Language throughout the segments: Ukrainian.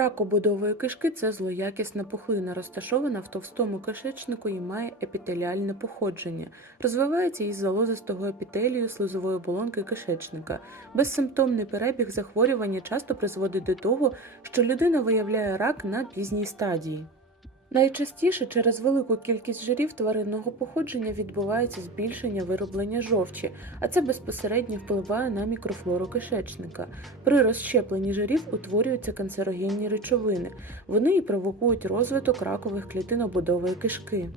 Рак ободової кишки це злоякісна пухлина, розташована в товстому кишечнику і має епітеліальне походження. Розвивається із залозистого епітелію слизової оболонки кишечника. Безсимптомний перебіг захворювання часто призводить до того, що людина виявляє рак на пізній стадії. Найчастіше через велику кількість жирів тваринного походження відбувається збільшення вироблення жовчі, а це безпосередньо впливає на мікрофлору кишечника. При розщепленні жирів утворюються канцерогенні речовини. Вони і провокують розвиток ракових клітин обудової кишки.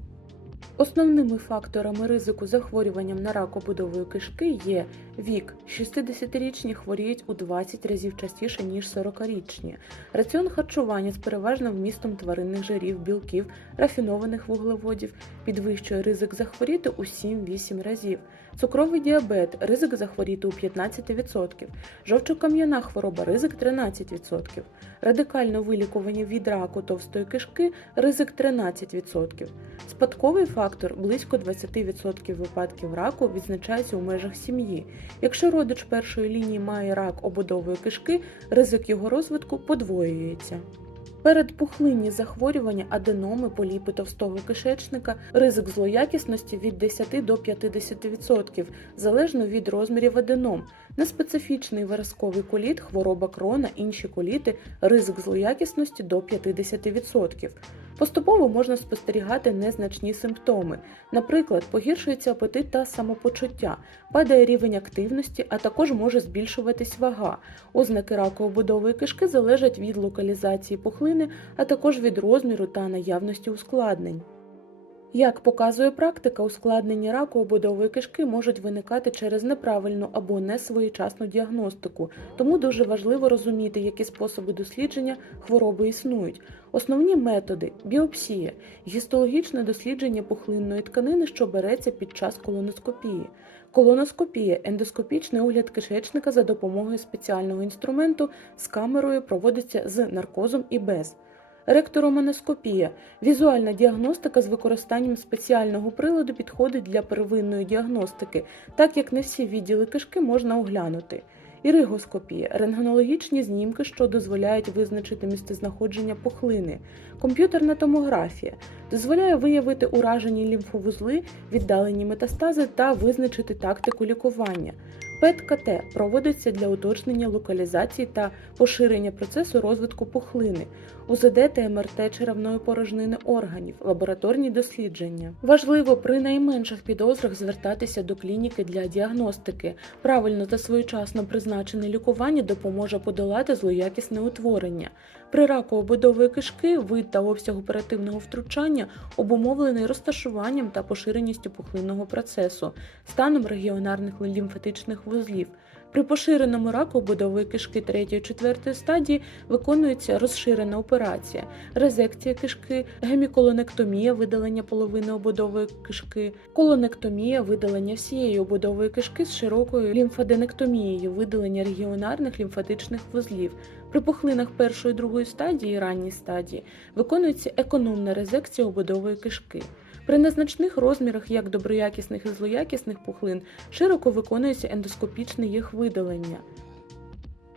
Основними факторами ризику захворюванням на рак обудової кишки є вік. 60-річні хворіють у 20 разів частіше, ніж 40-річні. Раціон харчування з переважним вмістом тваринних жирів, білків, рафінованих вуглеводів підвищує ризик захворіти у 7-8 разів. Цукровий діабет ризик захворіти у 15%, жовчокам'яна хвороба ризик 13%, радикальне вилікування від раку товстої кишки ризик 13%. Спадковий фактор близько 20% випадків раку відзначається у межах сім'ї. Якщо родич першої лінії має рак обудової кишки, ризик його розвитку подвоюється. Передпухлинні захворювання, аденоми, поліпи товстого кишечника, ризик злоякісності від 10 до 50%, залежно від розмірів аденом. Неспецифічний виразковий коліт, хвороба крона, інші коліти, ризик злоякісності до 50%. Поступово можна спостерігати незначні симптоми. Наприклад, погіршується апетит та самопочуття, падає рівень активності, а також може збільшуватись вага. Ознаки раку обудової кишки залежать від локалізації пухлини, а також від розміру та наявності ускладнень. Як показує практика, ускладнення раку обудової кишки можуть виникати через неправильну або несвоєчасну діагностику, тому дуже важливо розуміти, які способи дослідження хвороби існують. Основні методи біопсія, гістологічне дослідження пухлинної тканини, що береться під час колоноскопії. Колоноскопія ендоскопічний огляд кишечника за допомогою спеціального інструменту з камерою проводиться з наркозом і без. Ректороманоскопія візуальна діагностика з використанням спеціального приладу підходить для первинної діагностики, так як не всі відділи кишки можна оглянути. Іригоскопія рентгенологічні знімки, що дозволяють визначити місцезнаходження пухлини. Комп'ютерна томографія дозволяє виявити уражені лімфовузли, віддалені метастази та визначити тактику лікування. ПЕТ-КТ проводиться для уточнення локалізації та поширення процесу розвитку пухлини, УЗД та МРТ черевної порожнини органів, лабораторні дослідження. Важливо при найменших підозрах звертатися до клініки для діагностики. Правильно та своєчасно призначене лікування допоможе подолати злоякісне утворення. При раку обудової кишки вид та обсяг оперативного втручання обумовлений розташуванням та поширеністю пухлинного процесу, станом регіонарних лімфатичних вузлів. При поширеному раку обудової кишки 3-4 стадії виконується розширена операція, резекція кишки, геміколонектомія, видалення половини обудової кишки, колонектомія, видалення всієї обудової кишки з широкою лімфаденектомією, видалення регіонарних лімфатичних вузлів. При пухлинах першої другої стадії, ранній стадії, виконується економна резекція обудової кишки. При незначних розмірах як доброякісних і злоякісних пухлин широко виконується ендоскопічне їх видалення.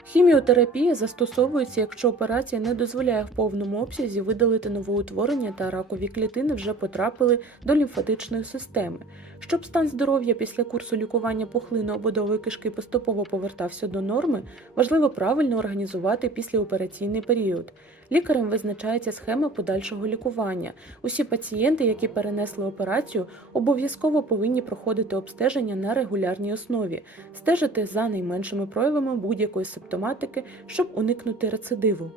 Хіміотерапія застосовується, якщо операція не дозволяє в повному обсязі видалити новоутворення та ракові клітини вже потрапили до лімфатичної системи. Щоб стан здоров'я після курсу лікування пухлини обудової кишки поступово повертався до норми, важливо правильно організувати післяопераційний період. Лікарем визначається схема подальшого лікування. Усі пацієнти, які перенесли операцію, обов'язково повинні проходити обстеження на регулярній основі, стежити за найменшими проявами будь-якої симптоматики, щоб уникнути рецидиву.